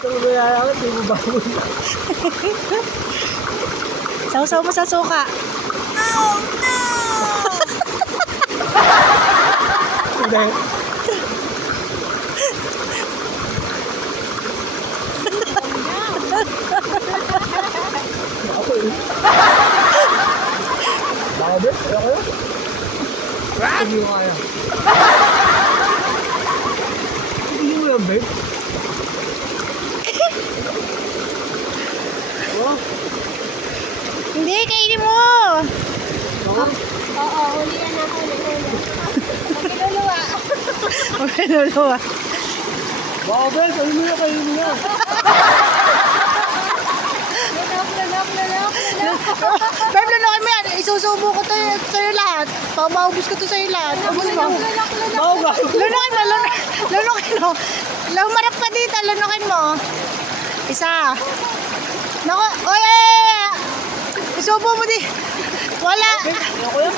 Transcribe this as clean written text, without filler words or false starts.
Ito mo yayakit, di mo bangon. Sausaw mo sa suka. Hindi. Ako eh. Baka ba? Kaya kayo? Hindi mo kaya. Hindi mo yan, babe. Oh, Hindi, kainin mo. ako. Oo, huli na ako. Magkinuluwa. Maluluwa. Baka ba? Kayo mo yan, kayo mo yan. Babe, lunukin mo yan. Isusubo ko to sa'yo lahat. Pamaubos ko to sa'yo lahat. Ubus mo. Baka ba? Lunukin mo, lunukin mo. Lumarap pa dito, lunukin mo. Isa. Nako, oy! Isubo mo di. Wala. Ako yan.